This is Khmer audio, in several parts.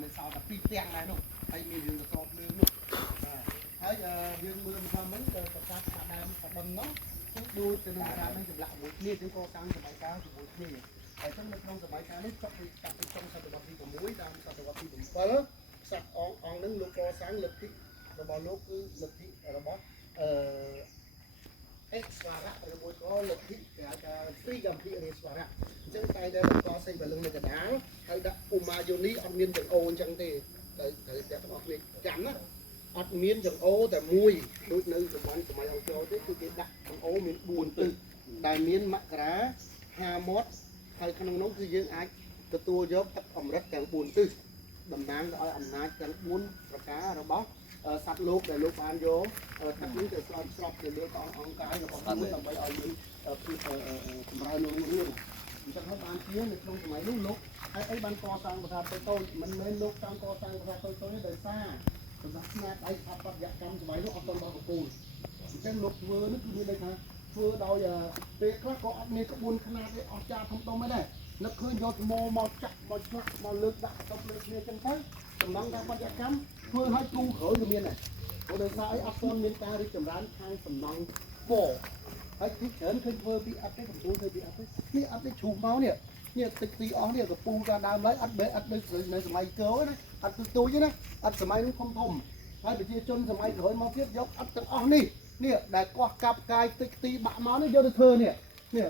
ในซอยกับปีเตียงnày luôn, hayมีđườngสอบđường luôn, thấy đường mưa sao mấy cái cát đam đầm nó, đuôi từ đường ra mấy chục lạ một nia tiếng co sang từ bãi cá từ một nia, ở trong nước nông từ bãi cá đấy cắt đi trong sạt từ bãi đi của muối đam sạt từ bãi đi của bờ, sạt on nướng lúc co sáng lực thị, rồi bao lúc cứ lực thị rồi bó, extra rồi bôi có lực thị cái free gầm thị này extra chân tay đây là co xây vào lưng này cái đá, hay đã umajoni ăn miên từ ô chẳng thì cái học này chắn á, ăn miên từ ôแต่มุ้ยđối với cái món của mày ăn cho đấy cái đặt từ ô miên buồn từ đại miên mắc cá hà mót hay khăn nóngคือយើងអាចទទួលយកទឹកអម្រឹតទាំង4ទិសតំណាងឲ្យអំណាចទាំង4ប្រការរបស់សត្វលោកដែលលោកបានយកទឹកនេះទៅស្រោចស្រពទៅលើអង្គកាយរបស់ខ្លួនដើម្បីឲ្យយើងសម្រាប់លោករឿងអញ្ចឹងហើយបានជានៅក្នុងសម័យនោះលោកហើយអីបានកសាងប្រាសាទតូចៗមិនមែនលោកតាំងកសាងប្រាសាទតូចៗនេះដោយសារសម្រាប់ស្នាដៃស្ថាបត្យកម្មសម័យនោះអត់ទាន់បានប្រគល់អញ្ចឹងលោកធ្វើនេះគឺមានន័យថាធ្វើដោយពេលខ្លះក៏អត់មានក្បួនខ្នាតទេអស្ចារ្យធំដុំដែរនឹកឃើញយកថ្មមកចាក់មកឆ្លាក់មកលើកដាក់ទៅលើគ្នាអញ្ចឹងទៅសំណងថាបត្យកម្មធ្វើឲ្យគូក្រោយក៏មានដែរព្រោះដោយសារអីអត់ទាន់មានការរីកចម្រើនខាងសំណង់ពណ៌ហើយទីច្រើនឃើញធ្វើពីអត់ទេកំពូលធ្វើពីអត់ទេនេះអត់ទេជ្រុះមកនេះទឹកទីអស់នេះកំពូលការដើមឡើយអត់ដូចនៅសម័យកោណាអត់ទូចទេណាអត់សម័យនោះធំហើយប្រជាជនសម័យក្រោយមកទៀតយកអត់ទាំងអស់នេះដែលកោះកាប់កាយទឹកទីបាក់មកនេះយកទៅធ្វើនេះ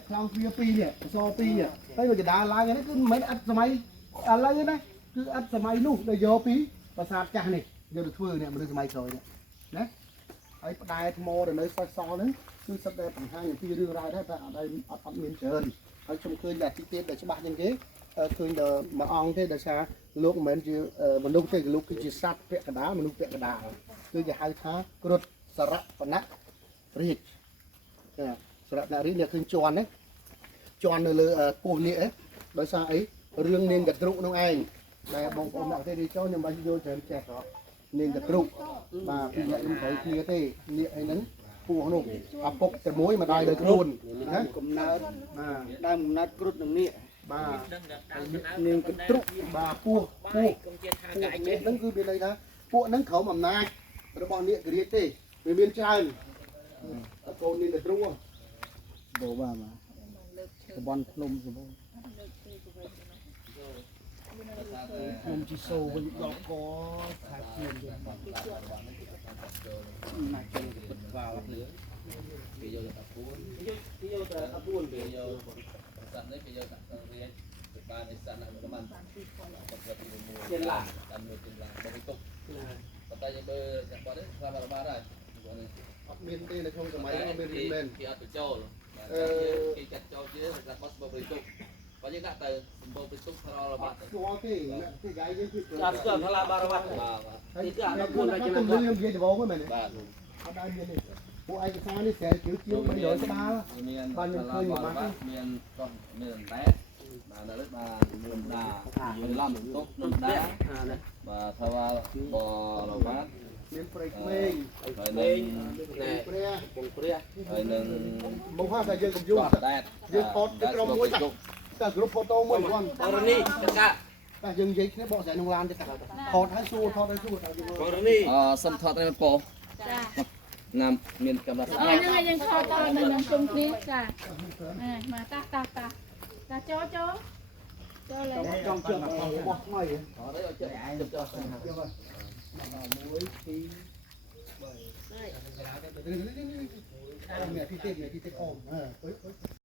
ខ្លោងទ្វា2នេះអស2នេះហើយវាកដាឡើងនេះគឺមិនមែនអត់សម័យឥឡូវណាគឺអត់សម័យនោះដែលយកពីប្រាសាទចាស់នេះយកទៅធ្វើនេះមនុស្សសម័យក្រោយនេះណាហើយផ្ដែថ្មដែលនៅសសហ្នឹងគឺសិតតែបង្ហាញអំពីរឿងរ៉ាវដែរតែអត់មានច្រើនហើយខ្ញុំឃើញតែទីទៀតដែលច្បាស់ជាងគេឃើញតែមួយអង្គទេដោយសារលោកមិនមែនជាមនុស្សទេលោកគឺជាសត្វពាក់កណ្ដាលមនុស្សពាក់កណ្ដាលគឺគេហៅថាគ្រុឌសារៈបណៈរាជសារៈបណៈរាជនេះឃើញជន់នេះជន់នៅលើពោះនេះដោយសារអីរឿងនាងកត្រុនោះឯងដែលបងប្អូនអ្នកទេđiចូលខ្ញុំបានយល់ច្រើនចេះនាងកត្រុបាទពីអ្នកខ្ញុំត្រូវគ្នាទេនាងអីហ្នឹងពោះនោះឪពុកតែមួយម្ដាយដោយខ្លួនណាកំណើតបាទដើមកំណើតគ្រុឌនឹងនេះបាទនាងកត្រុបាទពោះហ្នឹងគឺមានន័យថាពួកហ្នឹងក្រុមអំណាចរបស់នាងរាជទេវាមានច្រើនកូននាងកត្រុបោបាទសបនភ្នំសបនខ្ញុំជីសូវិញដល់កថាជាណាស់ជាងពិតវ៉ាវលឿនគេយកតែពួនគេយកតែពួនគេយកប្រសាទនេះគេយកតែរៀនបានឯសានអនុម័នជាឡាតាមមួយជាឡាមកទុកប៉ុន្តែយើងមើលចាំបាត់នេះស្រាប់តែបានហើយអត់មានទេនៅក្នុងសម័យនោះមានមែនគេអត់បញ្ចូលគេចាត់ចូលជាសម្រាប់បោះបរិទុកប បើយើងដាក់ទៅសម្បូរទៅទុកថររបស់ ស្គាល់ទេទីកាយយើងគឺ ចាស្គាល់ថាឡាបារវត្ត បាទ ទីគឺអាដល់គួរតែ ចំ ចំ ណា ណា ំ ំ ខ្ញុំនិយាយដំបូងហ្នឹងមែនទេ បាទ អត់ដែរមានទេពួកឯកសារនេះស្រែជាជាង300ស្ដារ មានបានខ្ញុំឃើញមួយបាត់មានចុះមានតែបាទនៅលើបានមានដាយើងឡំទុកនឹងដា អានេះ បាទថាថាបរបាទ មានព្រៃក្មេង ហើយ លេ នឹង ងណែ ព្រះ បងព្រះ ហើយនឹង មកហៅតែយើងកំយុង ដែត យើងថតទៅក្រុមមួយតែគ្រប់ហ្វូតូមួយគាត់ បរនីតកា តែយើងនិយាយគ្នាបកស្រាយក្នុងឡានទៅថតឲ្យសួរថតឲ្យសួរតែយើង បរនី សុំថតនេះប៉ុ ចា ណាំមានកាមេរ៉ាស្អា ថ្ងៃ ត ហ្នឹងយើងខលតនៅនឹងជុំគ្នាចាមកតាតាចូលចូលលេ ចង់ជឿរបស់ថ្មី ថតទៅចិត្តចិត្តចុះ 1 2 3នេះពីទៀតអូអើ